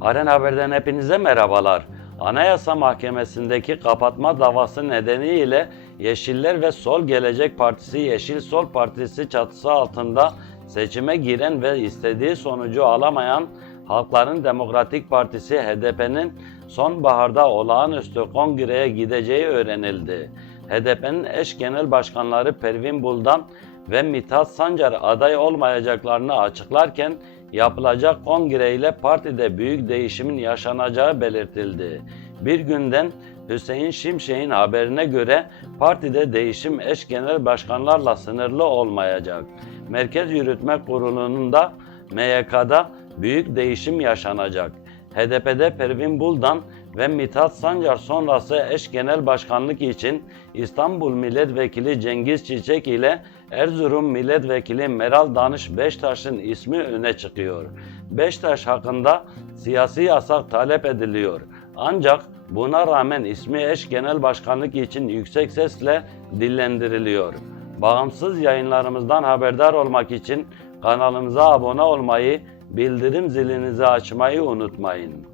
Aren Haber'den hepinize merhabalar. Anayasa Mahkemesi'ndeki kapatma davası nedeniyle Yeşiller ve Sol Gelecek Partisi Yeşil Sol Partisi çatısı altında seçime giren ve istediği sonucu alamayan Halkların Demokratik Partisi HDP'nin sonbaharda olağanüstü kongreye gideceği öğrenildi. HDP'nin eş genel başkanları Pervin Buldan ve Mithat Sancar aday olmayacaklarını açıklarken yapılacak kongre ile partide büyük değişimin yaşanacağı belirtildi. Bir günden Hüseyin Şimşek'in haberine göre partide değişim eş genel başkanlarla sınırlı olmayacak. Merkez Yürütme Kurulu'nun da MYK'da büyük değişim yaşanacak. HDP'de Pervin Buldan ve Mithat Sancar sonrası eş genel başkanlık için İstanbul Milletvekili Cengiz Çiçek ile Erzurum Milletvekili Meral Danış Beştaş'ın ismi öne çıkıyor. Beştaş hakkında siyasi yasak talep ediliyor. Ancak buna rağmen ismi eş genel başkanlık için yüksek sesle dillendiriliyor. Bağımsız yayınlarımızdan haberdar olmak için kanalımıza abone olmayı, bildirim zilinizi açmayı unutmayın.